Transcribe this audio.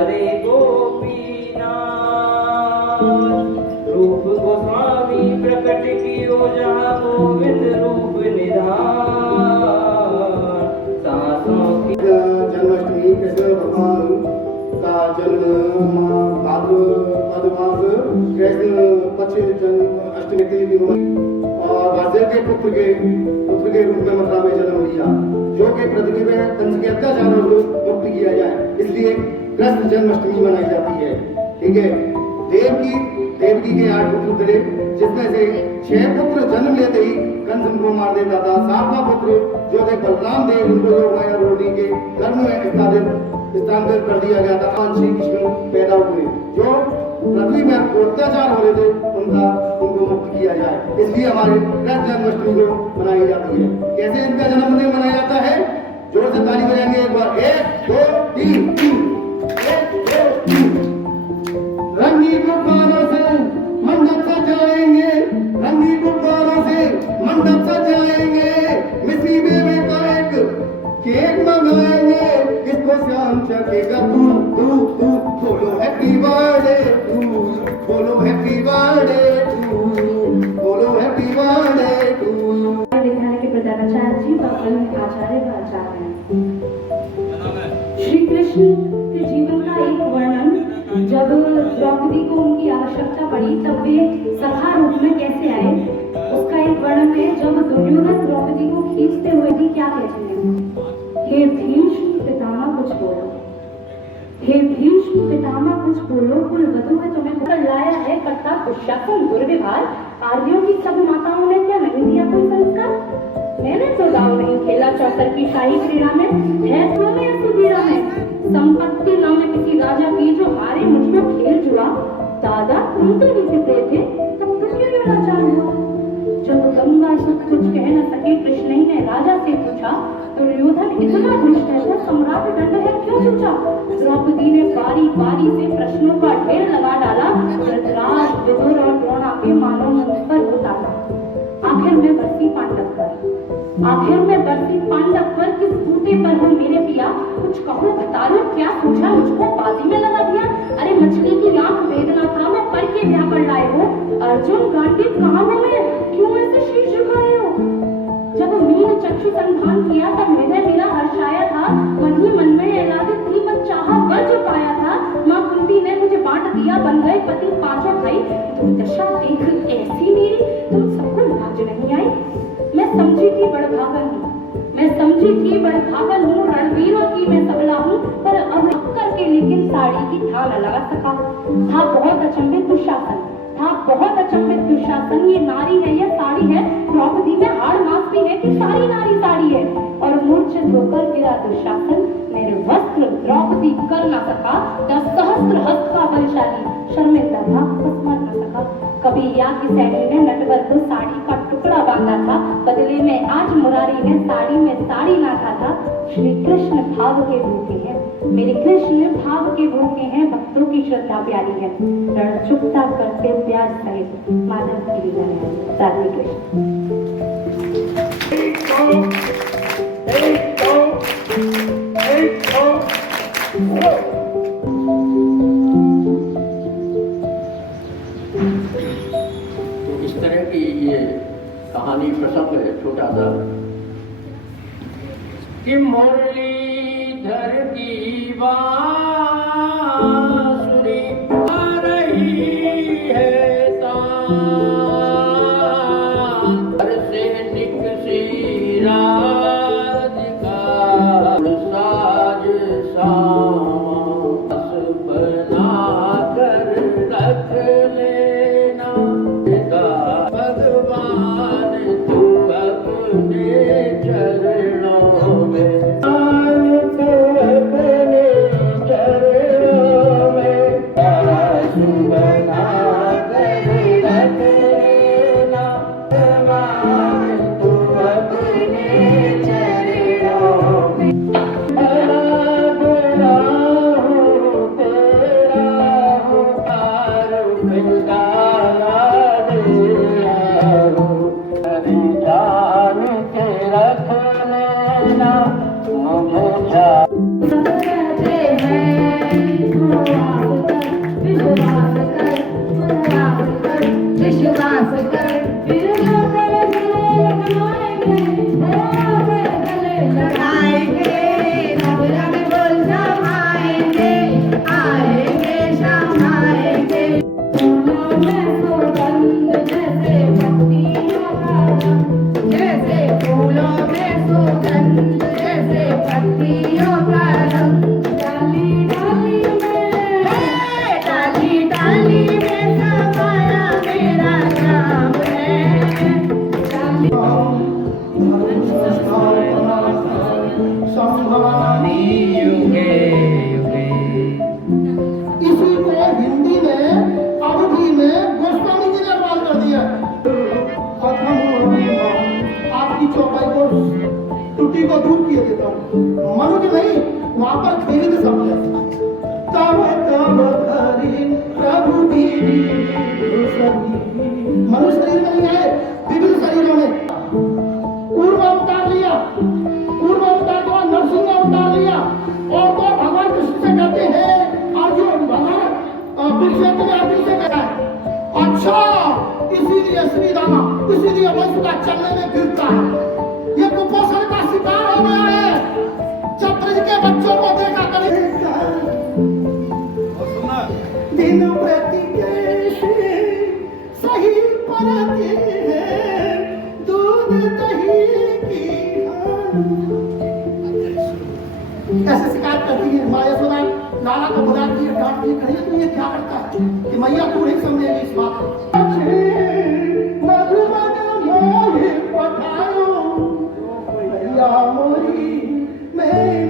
रे गोपीनाथ। रूप गोस्वामी प्रकट कियो जहाँ गोविंद रूप निधान। सांसों की जन्माष्टमी कृष्ण भगवान का जन्म भाद्रपद मास कृष्ण पक्ष अष्टमी के दिन और वासुदेव के पुत्र के रूप में मथुरा में जन्म लिया, जो कि पृथ्वी में कंस के अत्याचारों से मुक्त किया जाए, इसलिए कृष्ण जन्माष्टमी मनाई जाती है। ठीक है, देवकी के 8 पुत्र थे, जिसमें से 6 पुत्र जन्म लेते ही कंस उनको मार देता था। 7वां पुत्र जो थे बलराम देव, उनको रोटी के गर्भ में स्थानांतरित कर दिया गया था। श्री कृष्ण पैदा हुए, जो पृथ्वी में अत्याचार हो रहे थे उनको मुक्त किया जाए, इसलिए हमारे कृष्ण जन्माष्टमी को मनाई जाती है। कैसे इनका जन्मदिन मनाया जाता है? जोर से ताली बजाएंगे एक बार, 1 2 3। रंगी गुब्बारों से मंडप सजाएंगे, रंगी गुब्बारों से मंडप सजाएंगे, मिश्री मेवे का एक केक मंगाएंगे, इसको श्याम चखेगा तू तू तू। बोलो हैप्पी बर्थडे टू, बोलो हैप्पी बर्थडे टू, बोलो हैप्पी बर्थडे टू। विद्यालय के प्रधानाचार्य जी व अन्य आचार्य व आचार्य श्री कृष्ण के जीवन का एक वर्णन, जब द्रौपदी को उनकी आवश्यकता पड़ी तब वे सखा रूप में कैसे आए, उसका एक वर्णन है। जब दुर्योधन द्रौपदी को खींचते हुए भी क्या कहते हैं, हे भीष्म पितामह कुछ बोलो, हे भीष्म पितामह कुछ बोलो, कुल वधु में तुम्हें कर लाया है कर्ता दुशासन दुर्व्यवहार। आर्यों की सब माताओं ने क्या नहीं दिया कोई संस्कार? मैंने तो दाव नहीं खेला चौसर की शाही क्रीड़ा में, है तो मैं सुबीरा में संपत्ति न में किसी राजा की, जो हारे मुझको खेल जुआ। दादा तुम तो जीतते थे, तब तो क्यों लाचार हुआ? जब गंगा सुख कुछ कह न सके, कृष्ण ने राजा से पूछा, दुर्योधन इतना दुष्ट है तो सम्राट दंड है क्यों सोचा? द्रौपदी ने बारी बारी से प्रश्नों का ढेर लगा डाला, धृतराज विदुर और द्रोण के मानो मुख पर उतारा। आखिर में बरसी पांडव पर किस बूते पर हो मेरे पिया? कुछ कहो बता लो क्या पूछा, मुझको बाजी में लगा दिया? अरे मछली की आंख वेदना था मैं पर के ब्याह पर लाए हो। अर्जुन गांडीव कहाँ हो मैं, क्यों ऐसे शीश झुकाए हो? जब मीन चक्षु संधान किया तब हृदय मेरा हर्षाया था, मन ही मन में ऐलानित थी बस चाहा वर जो पाया था। माँ कुंती ने मुझे बांट दिया, बन गए पति 5 भाई। दुर्दशा देख ऐसी मेरी, तुम सबको लाज नहीं आई? मैं समझी थी बड़भागन हूँ, रणवीरों की मैं सबला हूँ, पर अब करके लेकिन साड़ी की था न लगा सका। था बहुत अचंभित दुशासन, ये नारी है या साड़ी है? द्रौपदी में हाड़ मास भी है कि सारी नारी साड़ी है? और मूर्छित होकर गिरा दुशासन, मेरे वस्त्र द्रौपदी कर न सका। 10 सहस्त्र हस्त का बलशाली, शर्मिंदा था बस मर न सका। कभी याज्ञ सैनी ने नटवर को साड़ी का टुकड़ा बांधा था, बदले में आज मुरारी ने साड़ी में साड़ी नाथा था। श्री कृष्ण भाव के भूखे हैं, मेरे कृष्ण भाव के भूखे हैं, भक्तों की श्रद्धा प्यारी है। रण चुकता करते प्याज सहित माधव की लीला है। राधे कृष्ण। तो इस तरह की ये कहानी प्रसंग है छोटा सा कि मुरलीधर की बांसुरी आ रही है तार से निकसी राधिका साज सास बना कर रख लेना भगवान तू अपने चरणों में अपने मनुष्य शरीर में नहीं आए, विभिन्न शरीरों में पूर्व अवतार लिया, पूर्व अवतार को नरसिंह अवतार लिया, और तो भगवान कृष्ण से कहते हैं अर्जुन, भगवान कुरुक्षेत्र में अर्जुन से कहता है अच्छा इसीलिए श्री रामा, इसीलिए वंश का चलने में गिरता है, ये कुपोषण का शिकार हो गया है। जब ब्रज के बच्चों को देखा करेगा दिन प्रति कैसे सही परती है दूध दही की ऐसे शिकायत करती है माँ यशोदा लाला को बुलाती है, डांटती है, कहिए तू ये क्या करता है कि मैया तू नहीं समझेगी इस बात को। मधुबन मोहि पठायो मैया मोरी मैं